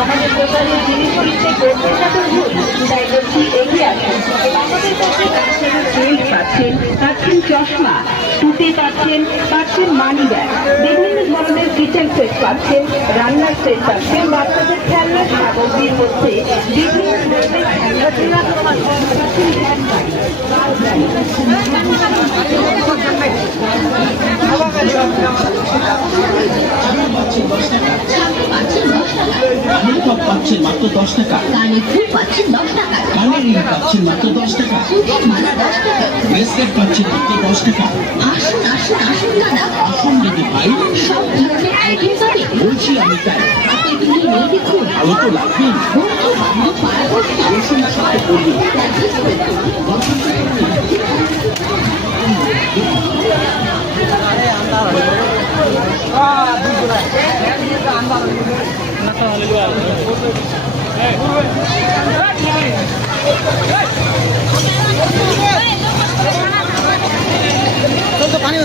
আমাদের দোকানে জিনিস কিনতে গোল্ডেন কাপড় তাই বলছি এগিয়ে আসুন। আমাদের কাছে বাচ্চাদের বেল্ট পাচ্ছেন, পাচ্ছেন চশমা, টুপি পাচ্ছেন, পাচ্ছেন মানি ব্যাগ, বিভিন্ন ধরনের কিচেন সেট পাচ্ছেন, রান্নার সেট পাচ্ছেন, বাচ্চাদের খেলনার সামগ্রীর মধ্যে বিভিন্ন ধরনের পাচ্ছেন মাত্র 10 টাকা, কানের ফুল পাচ্ছেন 10 টাকা, কানের রিং পাচ্ছেন মাত্র 10 টাকা, দুধের মালা 10 টাকা, ব্রেসলেট পাচ্ছেন মাত্র 10 টাকা। আসুন আসুন আসুন দাদা, আসুন যদি ভাই, সব ধরনের আইটেম পাবে। বলছি আমি তাই, হাতে কিন্তু নিয়ে দেখুন, ভালো তো লাগবেই। বন্ধু বান্ধব পাড়া পড়শি এসে না সাথে করবি। অ্যাডজাস্ট করে আরে